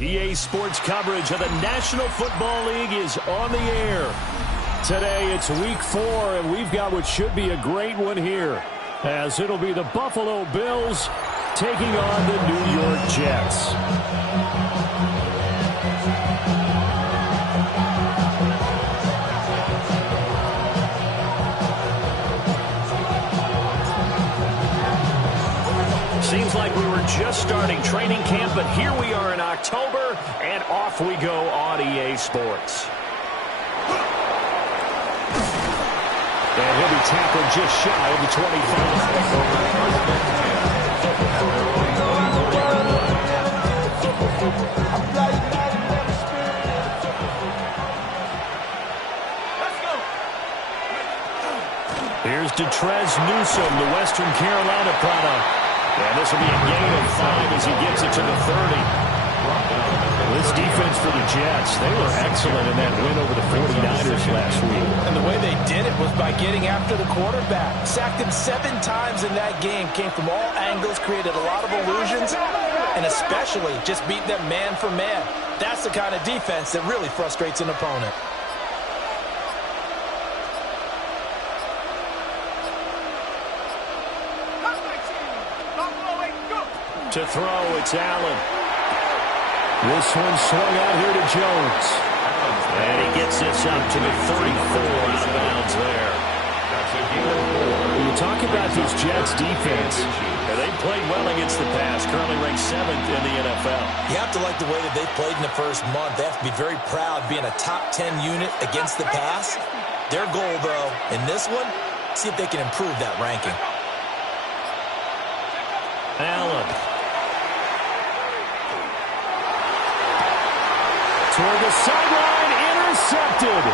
EA Sports coverage of the National Football League is on the air. Today it's Week 4, and we've got what should be a great one here, as it'll be the Buffalo Bills taking on the New York Jets. Seems like we were just starting training camp, but here we are in October, and off we go on EA Sports. And he'll be tackled just shy of the 25. Here's Detrez Newsome, the Western Carolina product. And this will be a gain of 5 as he gets it to the 30. This defense for the Jets, they were excellent in that win over the 49ers last week. And the way they did it was by getting after the quarterback. Sacked him 7 times in that game. Came from all angles, created a lot of illusions, and especially just beat them man for man. That's the kind of defense that really frustrates an opponent. To throw, it's Allen. This one swung out here to Jones. And he gets this up to the 34 out of bounds there. When you talk about this Jets defense, they played well against the pass, currently ranked 7th in the NFL. You have to like the way that they played in the first month. They have to be very proud being a top 10 unit against the pass. Their goal, though, in this one, see if they can improve that ranking. Allen. Toward the sideline, intercepted.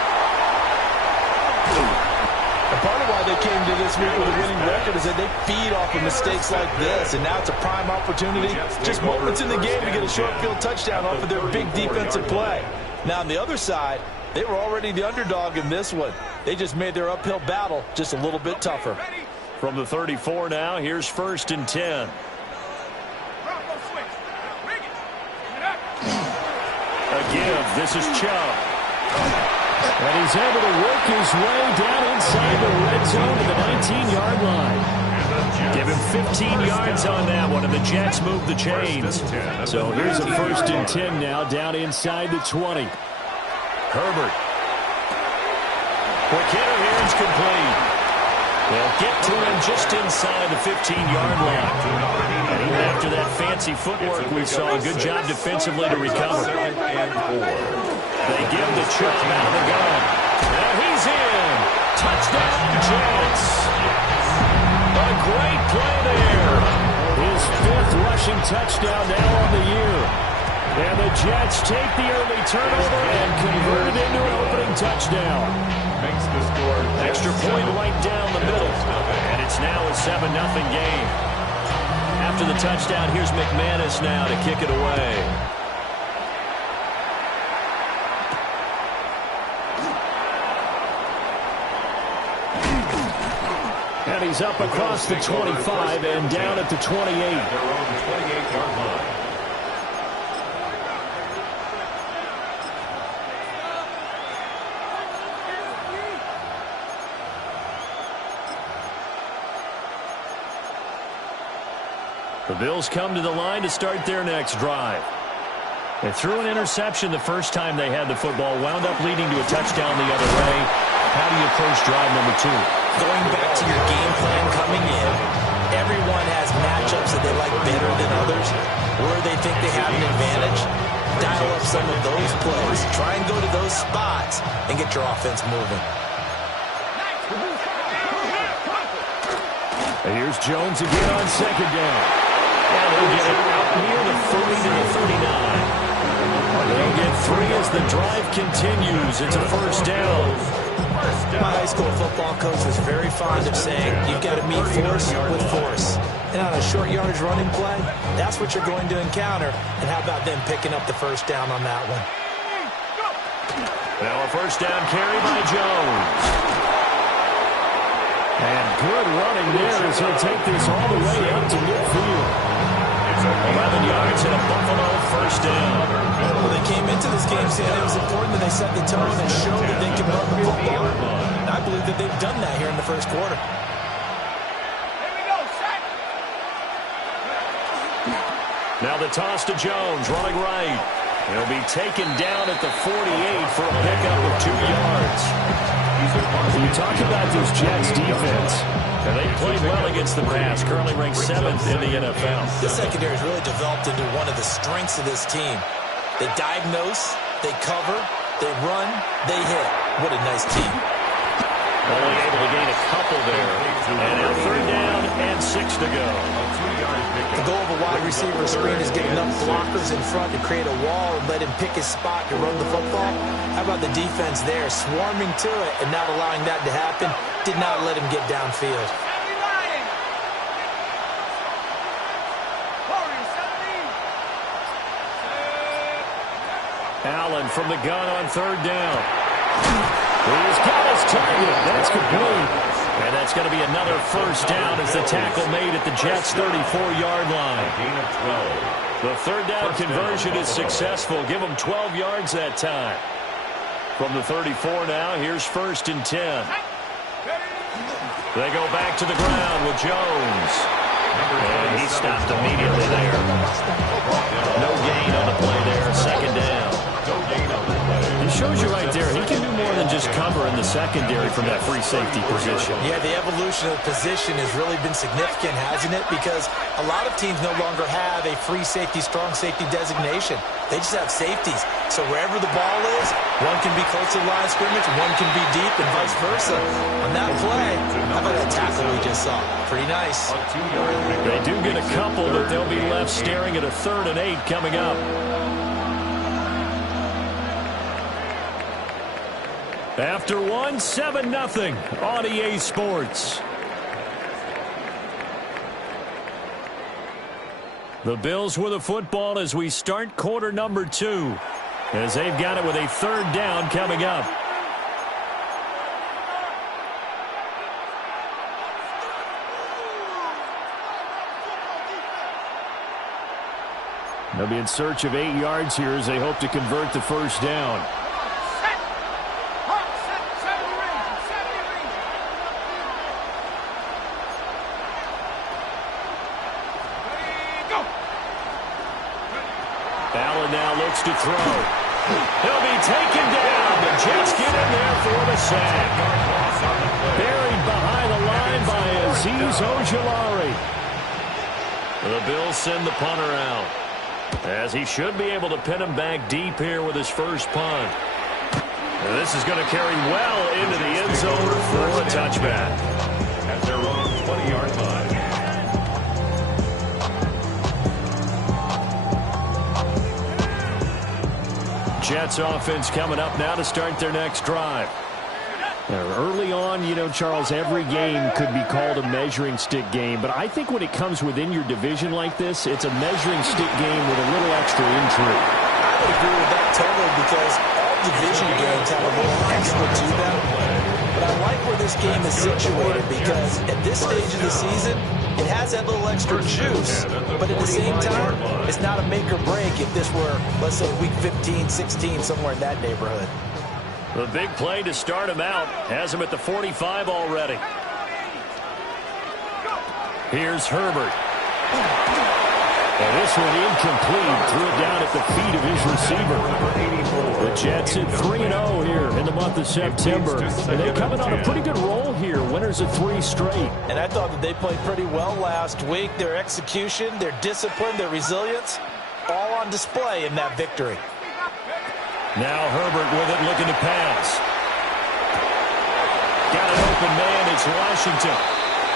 And part of why they came to this week with a winning record is that they feed off of mistakes like this, and now it's a prime opportunity, just moments in the game to get a short field touchdown off of their big defensive play. Now on the other side, they were already the underdog in this one. They just made their uphill battle just a little bit tougher. From the 34 now, here's 1st and 10. Give. This is Chubb. And he's able to work his way down inside the red zone to the 19-yard line. Give him 15 yards on that one, and the Jets move the chains. So here's a 1st and 10 now, down inside the 20. Herbert. Quick hitter here is complete. They'll get to him just inside the 15-yard line. And even after that fancy footwork we saw, a good job defensively to recover. They give the Chubb out of the gun. And he's in. Touchdown, Jets. A great play there. His 5th rushing touchdown now on the year. And the Jets take the early turnover and convert it into an opening touchdown. Makes the score extra point right down the middle. And it's now a 7-0 game. After the touchdown, here's McManus now to kick it away. And he's up across the 25 and down at the 28. Their own 28-yard line. The Bills come to the line to start their next drive. They threw an interception the first time they had the football, wound up leading to a touchdown the other way. How do you approach drive number 2? Going back to your game plan coming in, everyone has matchups that they like better than others, where they think they have an advantage. Dial up some of those plays. Try and go to those spots and get your offense moving. And here's Jones again on second down. And they'll get it out near the 30 to the 39. They'll get 3 as the drive continues. It's a first down. My high school football coach was very fond of saying, you've got to meet force with force. And on a short yardage running play, that's what you're going to encounter. And how about them picking up the first down on that one? Now a first down carry by Jones. And good running there as he'll take this all the way up to midfield. 11 yards and a Buffalo first down. Well, they came into this game saying it was important that they set the tone and show that they can run the football. And I believe that they've done that here in the first quarter. Now the toss to Jones, running right. He'll be taken down at the 48 for a pickup of 2 yards. You talk about this Jets defense. And they played well against the pass, currently ranked 7th in the NFL. The secondary has really developed into one of the strengths of this team. They diagnose, they cover, they run, they hit. What a nice team. Only able to gain a couple there. And now third down and 6 to go. The goal of a wide receiver screen is get enough blockers in front to create a wall and let him pick his spot to run the football. How about the defense there, swarming to it and not allowing that to happen? Did not let him get downfield. Allen from the gun on third down. He's got his target. That's complete. And that's going to be another first down as the tackle made at the Jets' 34-yard line. The third down conversion is successful. Give them 12 yards that time. From the 34 now, here's 1st and 10. They go back to the ground with Jones. And he stopped immediately there. No gain on the play there. Second down. It shows you right there, he can do more than just cover in the secondary from that free safety position. Yeah, the evolution of the position has really been significant, hasn't it? Because a lot of teams no longer have a free safety, strong safety designation. They just have safeties. So wherever the ball is, one can be close to the line of scrimmage, one can be deep, and vice versa. On that play, how about that tackle we just saw? Pretty nice. They do get a couple, but they'll be left staring at a 3rd and 8 coming up. After 1, 7-0 on EA Sports. The Bills with the football as we start quarter number 2. As they've got it with a 3rd down coming up. They'll be in search of 8 yards here as they hope to convert the first down. Allen now looks to throw. He'll be taken down. The Jets get in there for the sack. Buried behind the line by Azeez Ojulari. The Bills send the punter out, as he should be able to pin him back deep here with his first punt. And this is going to carry well into the end zone for a touchback. At their own 20-yard line. Jets offense coming up now to start their next drive. Early on, you know, Charles, every game could be called a measuring stick game. But I think when it comes within your division like this, it's a measuring stick game with a little extra intrigue. I would agree with that totally because all division games have a little extra to them. But I like where this game is situated because at this stage of the season, it has that little extra juice. But at the same time, it's not a make or break if this were, let's say, week 15, 16, somewhere in that neighborhood. The big play to start him out. Has him at the 45 already. Here's Herbert. And this one incomplete. Threw it down at the feet of his receiver. The Jets at 3-0 here in the month of September. And they come in on a pretty good roll here. Winners of 3 straight. And I thought that they played pretty well last week. Their execution, their discipline, their resilience, all on display in that victory. Now Herbert with it, looking to pass. Got an open man, it's Washington.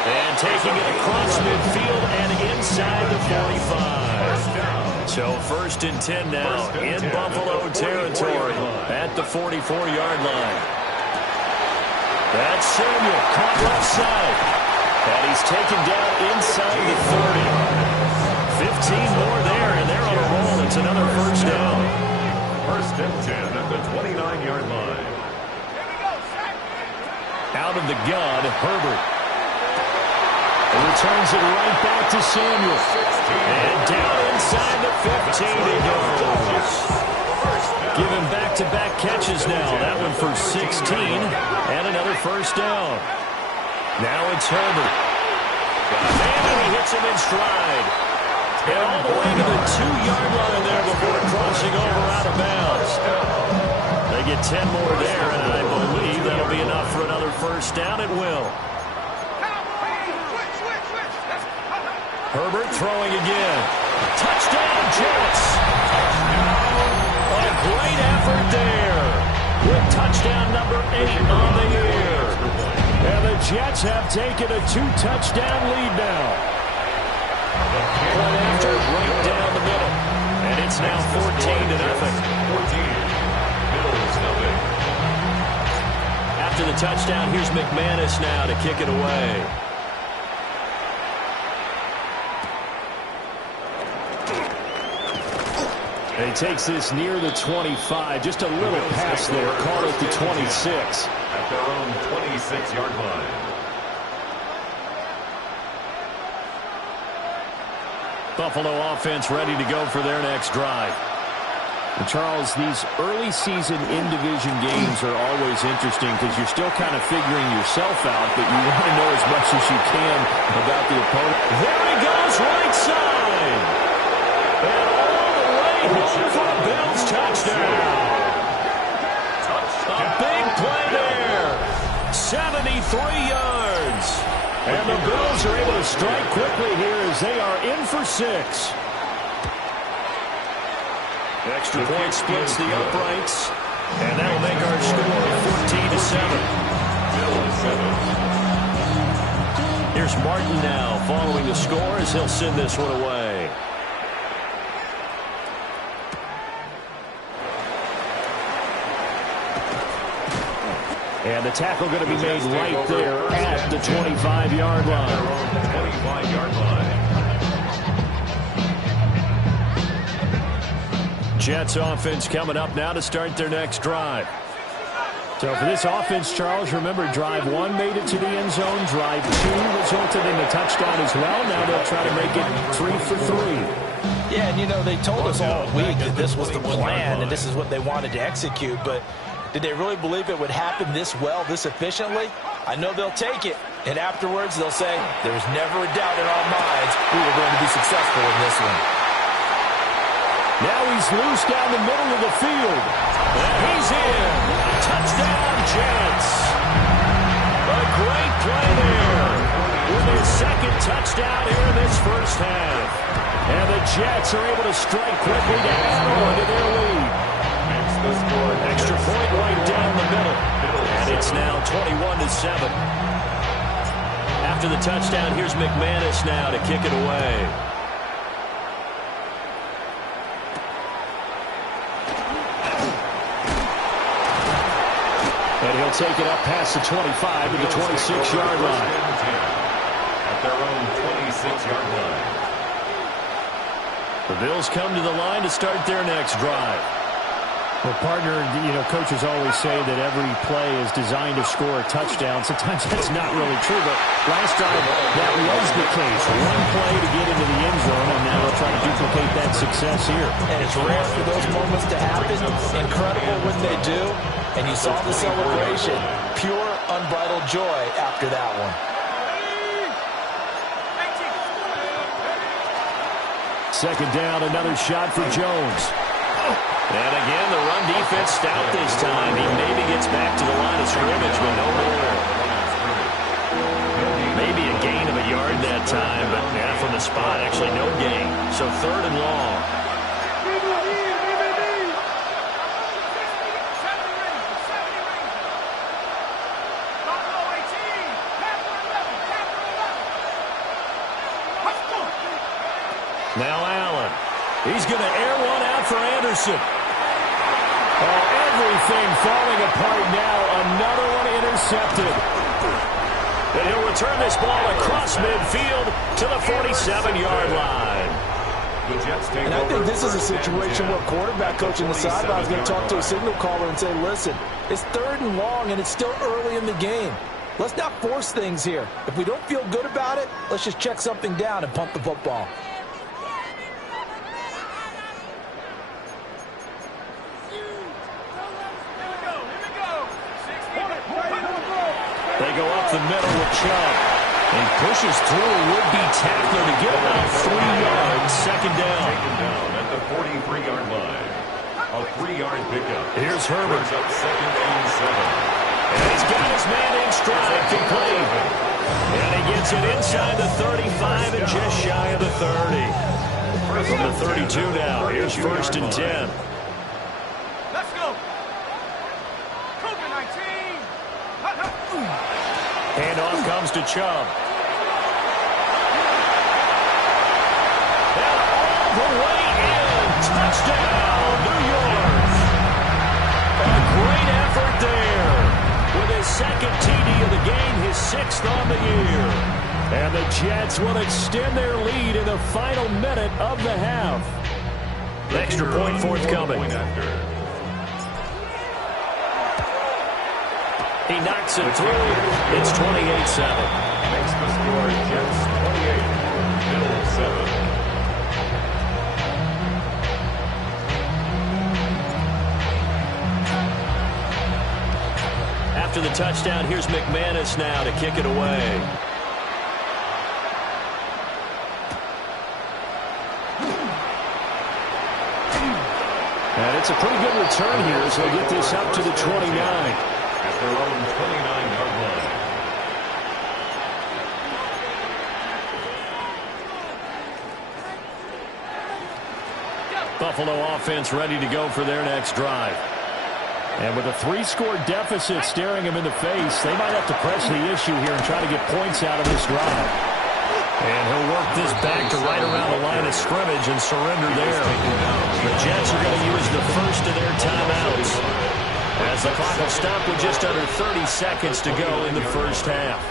And taking it across midfield and inside the 45. So 1st and 10 now in Buffalo territory at the 44-yard line. That's Samuel, caught left side. And he's taken down inside the 30. 15 more there, and they're on a roll. It's another 1st down. 1st and 10 at the 29-yard line. Out of the gun, Herbert. And returns it right back to Samuel. And down inside the 15 he goes. Giving back-to-back catches now. That one for 16 and another 1st down. Now it's Herbert. And he hits him in stride. And all the way to the 2-yard line there before crossing over out of bounds. They get 10 more there, and I believe that'll be enough for another 1st down. It will. Herbert throwing again. Touchdown, Jets. A great effort there. With touchdown number 8 on the year. And the Jets have taken a 2-touchdown lead now. Right after, right down the middle. And it's now 14-0. 14. Bills nothing. After the touchdown, here's McManus now to kick it away. And he takes this near the 25. Just a little pass there. Call it the 26. At their own 26-yard line. Buffalo offense ready to go for their next drive. And Charles, these early season in-division games are always interesting because you're still kind of figuring yourself out, but you want to know as much as you can about the opponent. There he goes, right side. And all the way home for a Bills touchdown. A big play there. 73 yards. And the Bills are able to strike quickly here as they are in for 6. Extra point splits the uprights. And that'll make our score 14-7. Here's Martin now following the score as he'll send this one away. And the tackle going to be made right there at the 25-yard line. 25-yard line. Jets offense coming up now to start their next drive. So for this offense, Charles, remember drive 1 made it to the end zone. Drive 2 resulted in a touchdown as well. Now they'll try to make it 3 for 3. Yeah, and you know, they told us all week that this was the plan and this is what they wanted to execute, but did they really believe it would happen this well, this efficiently? I know they'll take it, and afterwards they'll say, there's never a doubt in our minds we were going to be successful in this one. Now he's loose down the middle of the field. And he's in. Touchdown, Jets. A great play there with his 2nd touchdown here in this 1st half. And the Jets are able to strike quickly to add on to their lead. Extra point right down the middle. And it's now 21-7. After the touchdown, here's McManus now to kick it away. take it up past the 25 to the 26-yard line. At their own 26-yard line. The Bills come to the line to start their next drive. Well, partner, coaches always say that every play is designed to score a touchdown. Sometimes that's not really true, but last drive that was the case. One play to get into the end zone, and now they'll try to duplicate that success here. And it's rare for those moments to happen. Incredible when they do. And you saw the celebration. Pure, unbridled joy after that one. Second down, another shot for Jones. And again, the run defense stout this time. He maybe gets back to the line of scrimmage, but no more. Maybe a gain of a yard that time, but from the spot, actually no gain. So third and long. Now Allen. He's going to air one out for Anderson. Oh, everything falling apart now. Another one intercepted. And he'll return this ball across midfield to the 47-yard line. And I think this is a situation where quarterback coach in the sideline is going to talk to a signal caller and say, listen, it's third and long and it's still early in the game. Let's not force things here. If we don't feel good about it, let's just check something down and punt the football. They go up the middle with Chubb. And pushes through a would-be tackler to get about 3 yards. Second down. Taken down at the 43-yard line. A 3-yard pickup. Here's Herbert. Up 2nd and 7. And he's got his man in stride, complete. And he gets it inside the 35 and just shy of the 30. From the 32 now, here's 1st and 10. Let's go. COVID-19. Handoff comes to Chubb. And all the way in. Touchdown, New York. A great effort there. With his second TD of the game, his 6th on the year. And the Jets will extend their lead in the final minute of the half. Extra point forthcoming. He knocks it through. It's 28-7. Makes the score Jets 28, Bills 7. After the touchdown, here's McManus now to kick it away. And it's a pretty good return here as they get this up to the 29. At their own 29-yard line. Buffalo offense ready to go for their next drive. And with a 3-score deficit staring him in the face, they might have to press the issue here and try to get points out of this drive. And he'll work this back to right around the line of scrimmage and surrender there. The Jets are going to use the first of their timeouts, as the clock will stop with just under 30 seconds to go in the first half.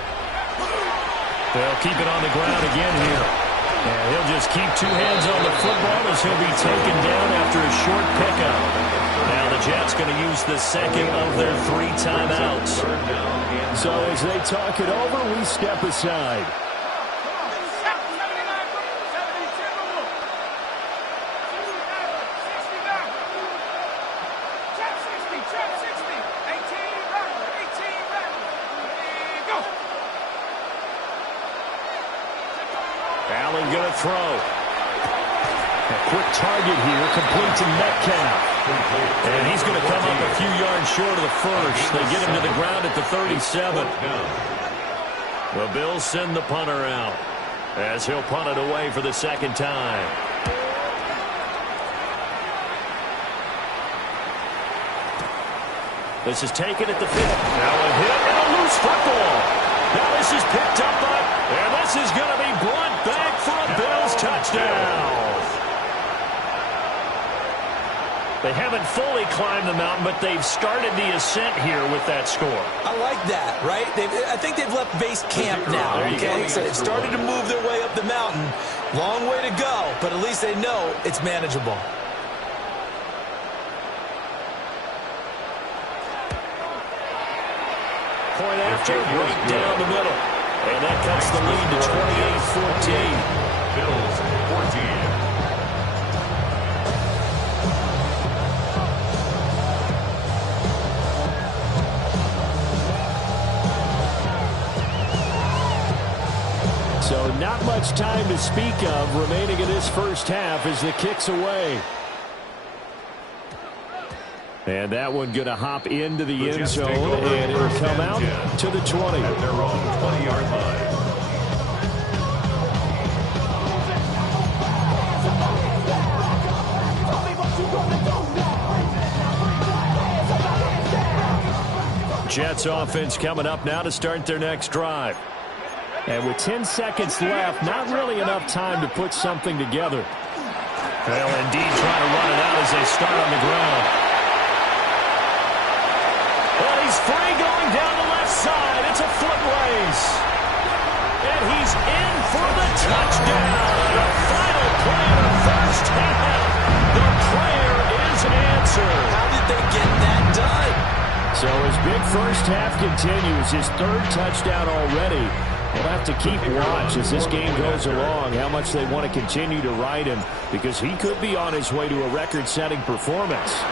They'll keep it on the ground again here. And he'll just keep 2 hands on the football as he'll be taken down after a short pickup. Now the Jets going to use the second of their 3 timeouts. So as they talk it over, we step aside. Allen going to throw. A quick target here, complete to Metcalf. And he's going to come up a few yards short of the first. They get him to the ground at the 37. The Bills send the punter out as he'll punt it away for the second time. This is taken at the 50. Now a hit and a loose football. Now this is picked up by, and this is going to be brought back for a Bills touchdown. They haven't fully climbed the mountain, but they've started the ascent here with that score. I like that, right? I think they've left base camp now, okay? So they've started to move their way up the mountain. Long way to go, but at least they know it's manageable. Point after, right down the middle. And that cuts the lead to 28-14. Bills 14. So not much time to speak of remaining in this first half as the kick's away. And that one going to hop into the end zone, and it'll come out to the 20. At their own 20-yard line. Jets offense coming up now to start their next drive. And with 10 seconds left, not really enough time to put something together. Well, indeed, trying to run it out as they start on the ground. Well, he's free going down the left side. It's a foot race. And he's in for the touchdown. The final play of the first half. The prayer is answered. How did they get that done? So his big first half continues, his third touchdown already. We'll have to keep watch as this game goes along, how much they want to continue to ride him, because he could be on his way to a record-setting performance.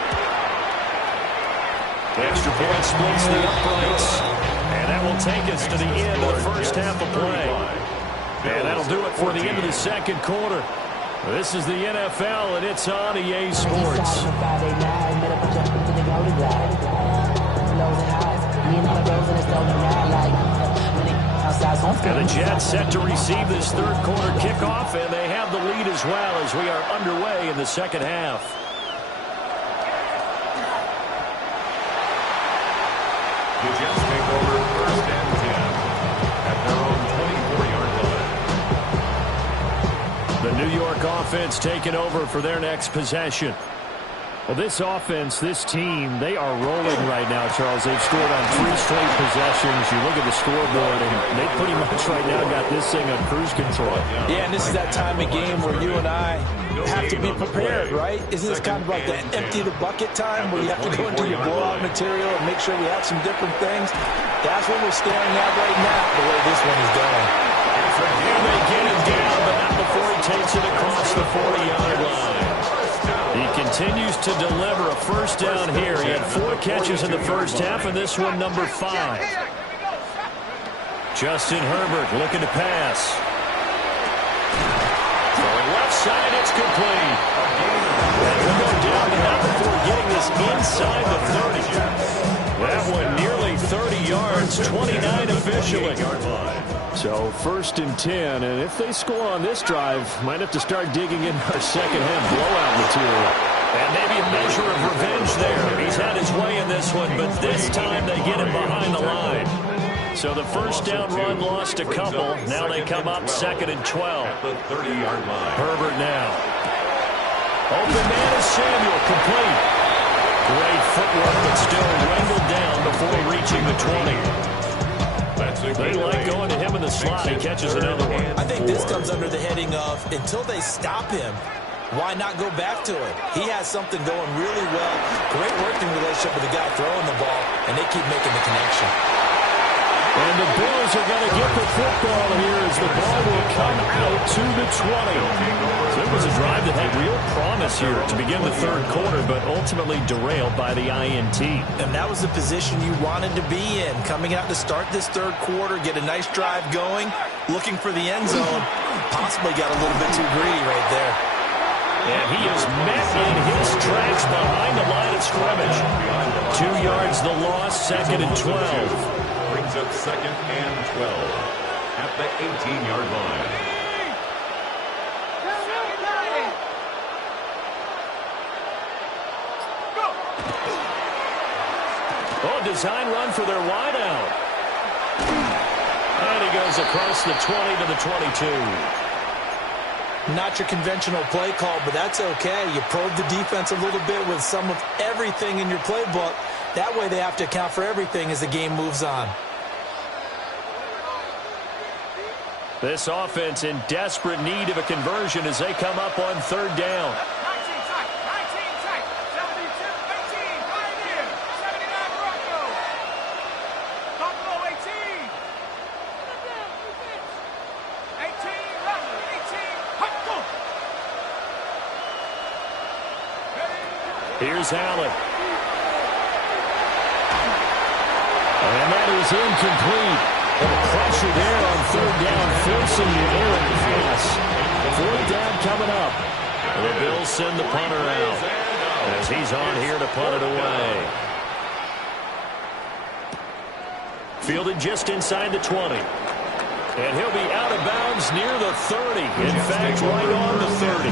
Extra point splits the uprights. And that will take us to the end of the first half of play. And that'll do it for the end of the second quarter. This is the NFL, and it's on EA Sports. And the Jets set to receive this third quarter kickoff, and they have the lead as well as we are underway in the second half. The Jets take over first and 10 at their own 24-yard line. The New York offense taking over for their next possession. Well, this offense, this team, they are rolling right now, Charles. They've scored on 3 straight possessions. You look at the scoreboard, and they pretty much right now got this thing on cruise control. Yeah, and this is that time of game where you and I have to be prepared, right? Isn't this kind of like the empty the bucket time where you have to go into your blowout material and make sure we have some different things? That's what we're staring at right now, the way this one is going. Here they get him down, but not before he takes it across the 40-yard line. He continues to deliver a first down here. He had 4 catches in the first half, and this one number 5. Justin Herbert looking to pass. Throwing left side, it's complete. And he'll go down, but not before getting this inside the 30. That one nearly 30 yards, 29 officially. So first and 10, and if they score on this drive, might have to start digging in our second half blowout material. And maybe a measure of revenge there. He's had his way in this one, but this time they get him behind the line. So the first down run lost a couple. Now they come up second and 12. At the 30-yard line. Herbert now. Open man is Samuel, complete. Great footwork, but still wrangled down before reaching the 20. They like going to him in the slot. He catches another one. I think this comes under the heading of, until they stop him, why not go back to it? He has something going really well. Great working relationship with the guy throwing the ball, and they keep making the connection. And the Bills are going to get the football here as the ball will come out to the 20. So it was a drive that had real promise here to begin the third quarter, but ultimately derailed by the INT. And that was the position you wanted to be in, coming out to start this third quarter, get a nice drive going, looking for the end zone. Possibly got a little bit too greedy right there. And he is met in his tracks behind the line of scrimmage. 2 yards the loss, second and 12. Brings up second and 12 at the 18-yard line. Oh, design run for their wideout. And he goes across the 20 to the 22. Not your conventional play call, but that's okay. You probe the defense a little bit with some of everything in your playbook. That way they have to account for everything as the game moves on. This offense in desperate need of a conversion as they come up on third down. 19 tight, 72, 18, right here, 79 Bronco. Buffalo 18. 18, Russell, 18, hot go. Here's Allen. And that is incomplete. Pressure there on third down, forcing the errant pass. Fourth down coming up. And the Bills send the punter out as he's on here to punt it away. Fielded just inside the 20. And he'll be out of bounds near the 30. In fact, right on the 30.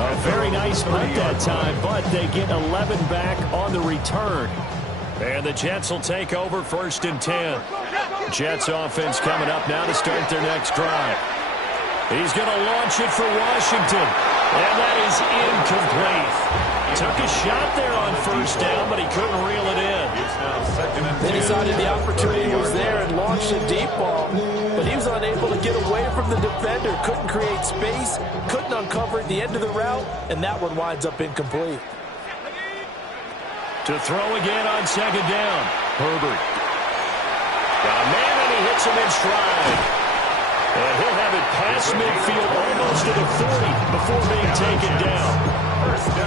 A very nice punt that time, but they get 11 back on the return. And the Jets will take over 1st and 10. Jets offense coming up now to start their next drive. He's going to launch it for Washington. And that is incomplete. Took a shot there on 1st down, but he couldn't reel it in. They decided the opportunity was there and launched a deep ball, but he was unable to get away from the defender. Couldn't create space, couldn't uncover at the end of the route, and that one winds up incomplete. To throw again on 2nd down. Herbert. Got a man, and he hits him in stride. And he'll have it past midfield almost to the 40 before being taken down.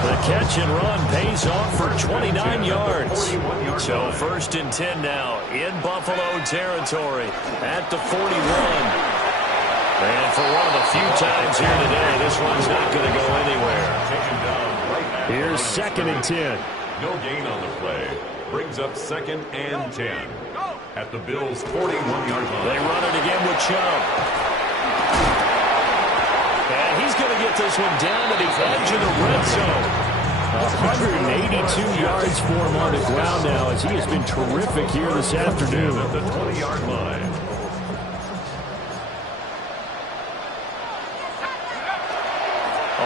The catch and run pays off for 29 yards. So 1st and 10 now in Buffalo territory at the 41. And for one of the few times here today, this one's not going to go anywhere. Here's 2nd and 10. No gain on the play. Brings up 2nd and 10. At the Bills' 41-yard line. They run it again with Chubb. And he's going to get this one down to the edge of the red zone. 182 yards for him on the ground now as he has been terrific here this afternoon. At the 20-yard line.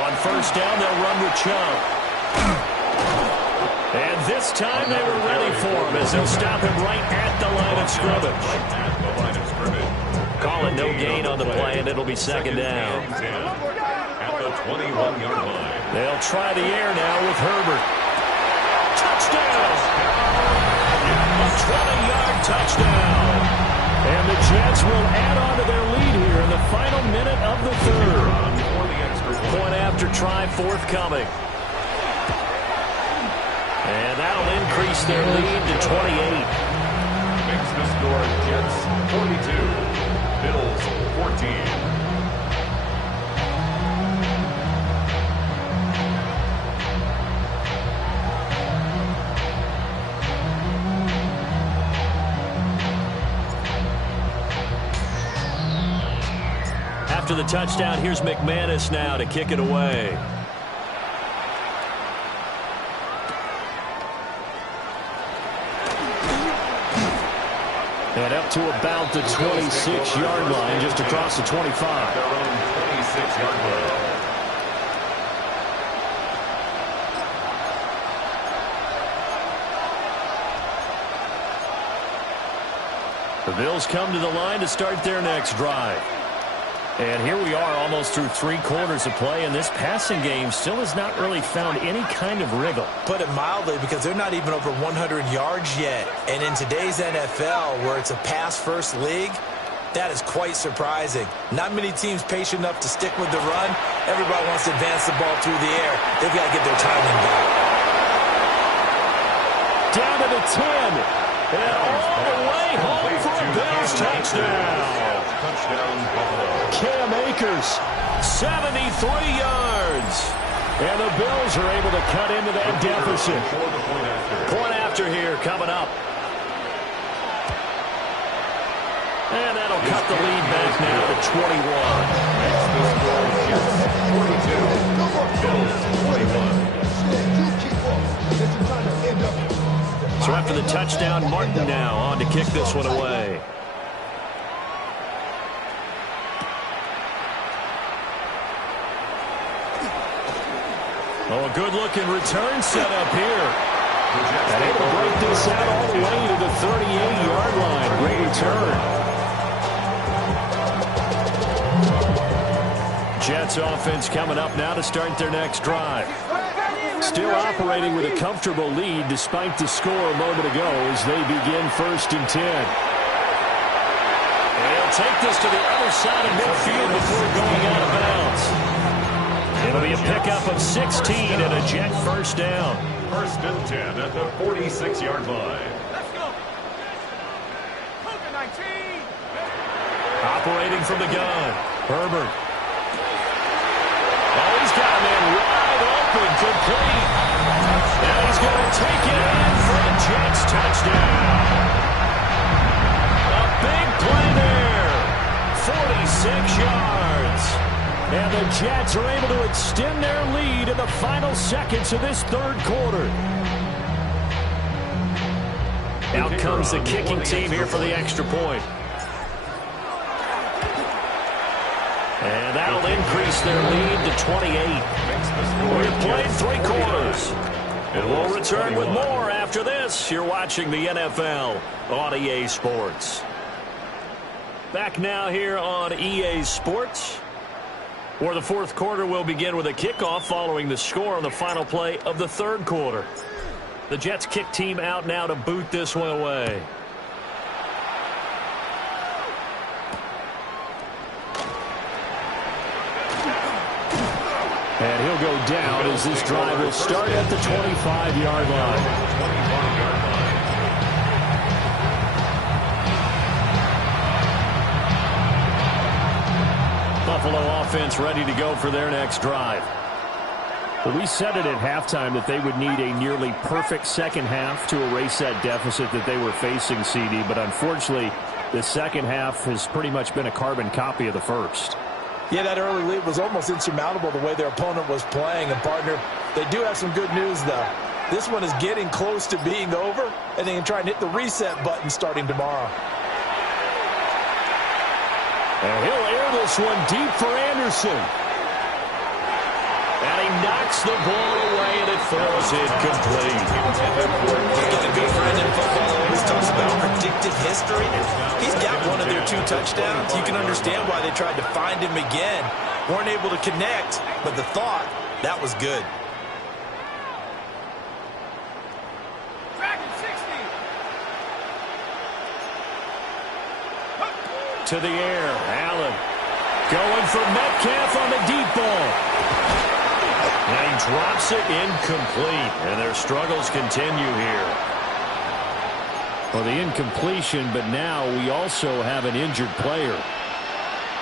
On 1st down, they'll run with Chubb. And this time they were ready for him as they'll stop him right at the line of scrimmage. Call it no gain on the play, and it'll be 2nd down. At the 21-yard line. They'll try the air now with Herbert. Touchdown! A 20-yard touchdown. And the Jets will add on to their lead here in the final minute of the 3rd. Point after try forthcoming. And that'll increase their lead to 28. Makes the score Jets 42, Bills 14. After the touchdown, here's McManus now to kick it away. And up to about the 26-yard line, just across the 25. Their own 26-yard line. The Bills come to the line to start their next drive. And here we are almost through 3 quarters of play, and this passing game still has not really found any kind of rhythm. Put it mildly, because they're not even over 100 yards yet. And in today's NFL, where it's a pass-first league, that is quite surprising. Not many teams patient enough to stick with the run. Everybody wants to advance the ball through the air. They've got to get their timing back. Down to the 10. And all the way home for a Bills touchdown. Touchdown, Buffalo. Cam Akers, 73 yards. And the Bills are able to cut into that deficit. Point after here coming up. And that'll cut the lead back now to 21. Makes the score Jets 42, Bills 21. So after the touchdown, Martin now on to kick this one away. Oh, a good-looking return set up here. And able to break this out all the way to the 38-yard line. Great return. Jets offense coming up now to start their next drive. Still operating with a comfortable lead despite the score a moment ago as they begin 1st and 10. And he'll take this to the other side of midfield before going out of bounds. It'll be a pickup of 16 and a Jet first down. 1st and 10 at the 46-yard line. Let's go. Cougar 19. Operating from the gun. Herbert. Oh, he's got a man wide open, complete. Now he's going to take it in for a Jets touchdown. A big play there. 46 yards. And the Jets are able to extend their lead in the final seconds of this 3rd quarter. Out comes the kicking team here for the extra point. And that'll increase their lead to 28. We've played 3 quarters. And we'll return with more after this. You're watching the NFL on EA Sports. Back now here on EA Sports, where the 4th quarter will begin with a kickoff following the score on the final play of the 3rd quarter. The Jets kick team out now to boot this one away. And he'll go down as this drive will start at the 25-yard line. Buffalo offense ready to go for their next drive. Well, we said it at halftime that they would need a nearly perfect second half to erase that deficit that they were facing, CD. But unfortunately, the second half has pretty much been a carbon copy of the first. Yeah, that early lead was almost insurmountable the way their opponent was playing. And, partner, they do have some good news, though. This one is getting close to being over, and they can try and hit the reset button starting tomorrow. And he'll air this one deep for Anderson. And he knocks the ball away, and it throws it complete. He's got a good friend in football. Always talks about predictive history. He's got one of their 2 touchdowns. You can understand why they tried to find him again. Weren't able to connect, but the thought, that was good. Dragon 60. To the air, Allen going for Metcalf on the deep ball. And he drops it incomplete, and their struggles continue here. Well, the incompletion, but now we also have an injured player.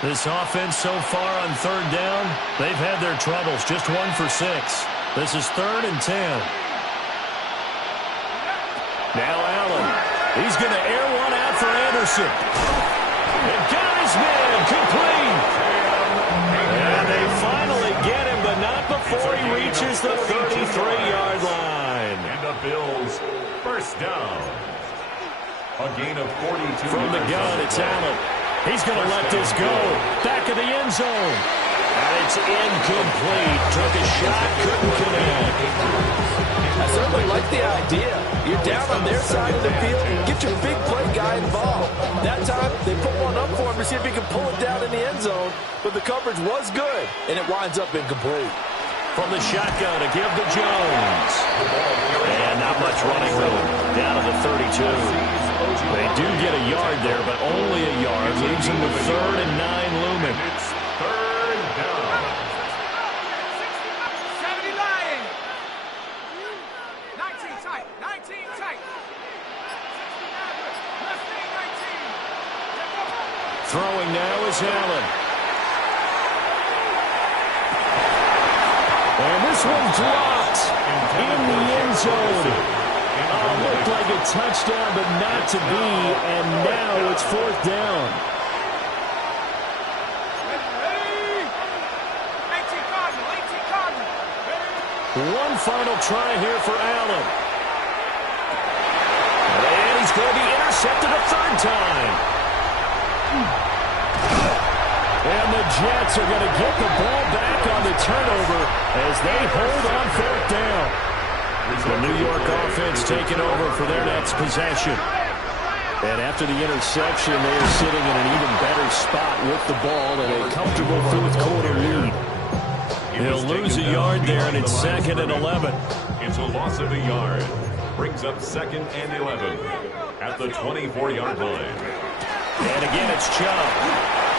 This offense so far on 3rd down, they've had their troubles, just 1 for 6. This is 3rd and 10. Now Allen, he's going to air one out for Anderson. And got his man, complete. And they finally get him, but not before he reaches the 33-yard line. And the Bills, 1st down. A gain of 42. From the gun, it's Allen. He's going to let this go. Back of the end zone. And it's incomplete. Took a shot, couldn't connect. I certainly like the idea. You're down on their side of the field. Get your big play guy involved. That time, they put one up for him to see if he can pull it down in the end zone. But the coverage was good, and it winds up incomplete. From the shotgun to give to Jones. And not much running room. Down to the 32. They do get a yard there, but only a yard. Leaves them with 3rd and 9 looming. It's 3rd down. 70 lying. 19 tight. 19 tight. 69. Throwing now is Allen. And this one dropped in the end zone. Looked like a touchdown, but not to be, and now it's 4th down. 18 Cardinal. 18 Cardinal. One final try here for Allen. And he's going to be intercepted a 3rd time. And the Jets are going to get the ball back on the turnover as they hold on fourth down. The New York offense taking over for their next possession. And after the interception, they are sitting in an even better spot with the ball and a comfortable fourth quarter lead. He'll lose a yard there, and it's 2nd and 11. It's a loss of a yard. Brings up 2nd and 11 at the 24-yard line. And again, it's Chubb.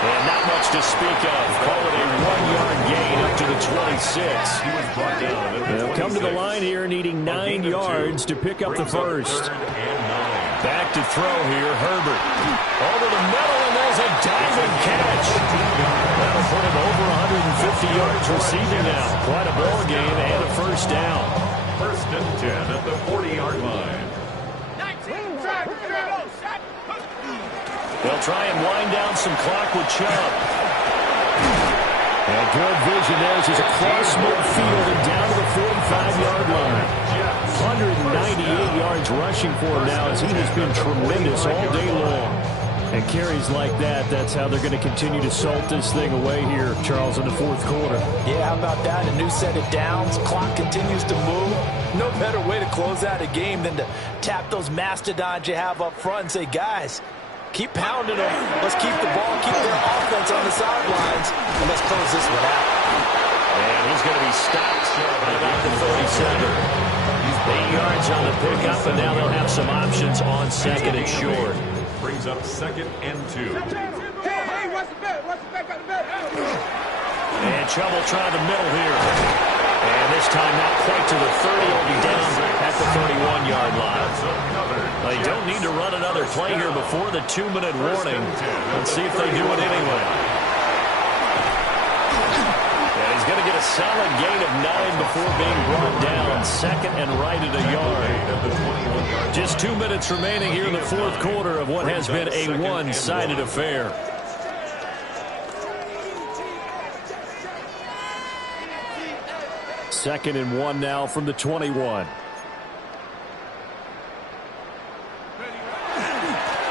And not much to speak of. Call it a 1-yard gain up to the 26. He was brought down at the They'll come to the line here needing 9 yards to pick up the first. Back to throw here, Herbert. Over the middle, and there's a diving catch. That'll put him over 150 yards receiving now. Quite a ball game and a first down. 1st and 10 at the 40-yard line. 19, track, go, set. They'll try and wind down some clock with Chubb. And good vision there as he's across midfield and down to the 45-yard line. 198 yards rushing for him now as he has been tremendous all day long. And carries like that, that's how they're going to continue to salt this thing away here, Charles, in the fourth quarter. Yeah, how about that? A new set of downs. Clock continues to move. No better way to close out a game than to tap those mastodons you have up front and say, guys, keep pounding them. Let's keep the ball, keep their offense on the sidelines, and let's close this one out. And he's going to be stopped at about the 37. 8 yards on the pickup, and now they'll have some options on 2nd and short. Brings up 2nd and 2. Hey, what's the bet? What's the bet? Got the bet. And Chubb will try the middle here. And this time not quite to the 30. He'll be down at the 31-yard line. They don't need to run another play here before the 2-minute warning. Let's see if they do it anyway. And he's going to get a solid gain of 9 before being brought down. 2nd and right at a yard. Just 2 minutes remaining here in the fourth quarter of what has been a one-sided affair. Second and 1 now from the 21.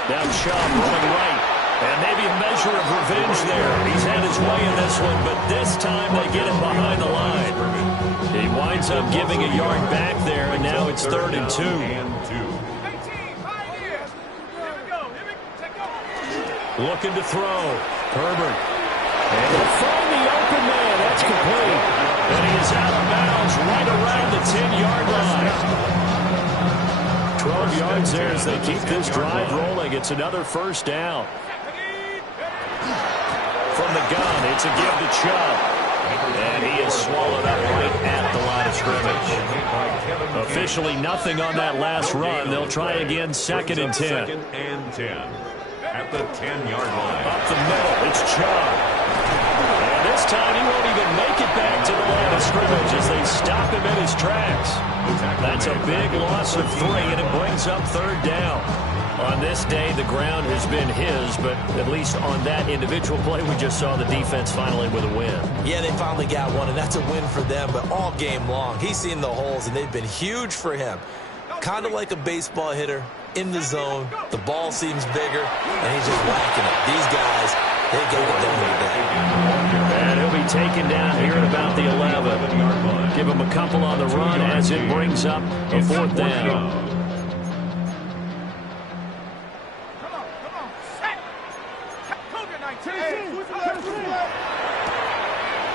Now Chubb running right. And maybe a measure of revenge there. He's had his way in this one, but this time they get him behind the line. He winds up giving a yard back there, and now it's 3rd and 2. 18, 5 years. Here we go. Looking to throw. Herbert. And he'll find the open man. That's complete. And he is out of bounds right around the 10-yard line. 12 yards there as they keep this drive rolling. It's another first down. From the gun, it's a give to Chubb. And he is swallowed up right at the line of scrimmage. Officially nothing on that last run. They'll try again, 2nd and 10. 2nd and 10 at the 10-yard line. Up the middle, it's Chubb. And this time he won't even make it back to the line of scrimmage as they stop him in his tracks. That's a big loss of 3, and it brings up 3rd down. On this day, the ground has been his, but at least on that individual play, we just saw the defense finally with a win. Yeah, they finally got one, and that's a win for them, but all game long, he's seen the holes, and they've been huge for him. Kind of like a baseball hitter in the zone. The ball seems bigger, and he's just whacking it. These guys, they got it done today. And he'll be taken down here at about the 11. Give him a couple on the run as it brings up a 4th down.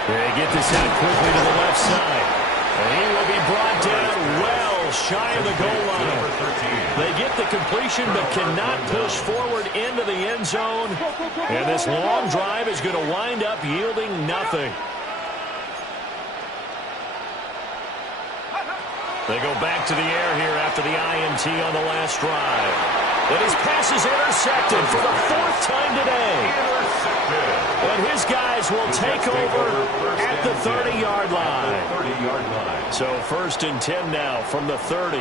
They get this out quickly to the left side. And he will be brought down well shy of the goal line. They get the completion but cannot push forward into the end zone. And this long drive is going to wind up yielding nothing. They go back to the air here after the INT on the last drive. And his pass is intercepted for the 4th time today. And his guys will take over at the 30-yard line. So 1st and 10 now from the 30.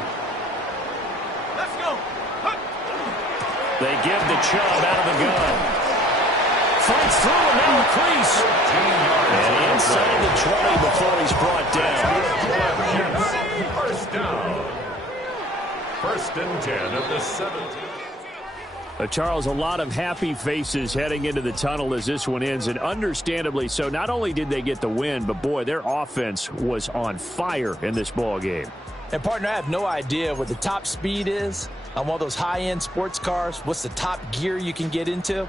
Let's go. They give the Chubb out of the gun. Fights through and now a crease. And inside the 20 before he's brought down. First down. 1st and 10 of the 17. Charles, a lot of happy faces heading into the tunnel as this one ends, and understandably so. Not only did they get the win, but, boy, their offense was on fire in this ball game. And, partner, I have no idea what the top speed is on one of those high-end sports cars. What's the top gear you can get into?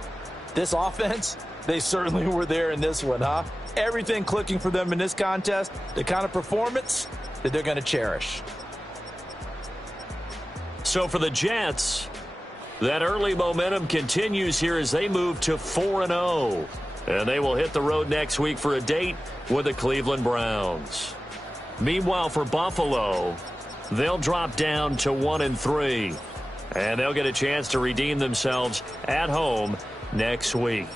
This offense, they certainly were there in this one, huh? Everything clicking for them in this contest, the kind of performance that they're going to cherish. So for the Jets, that early momentum continues here as they move to 4-0. And they will hit the road next week for a date with the Cleveland Browns. Meanwhile, for Buffalo, they'll drop down to 1-3. And they'll get a chance to redeem themselves at home next week.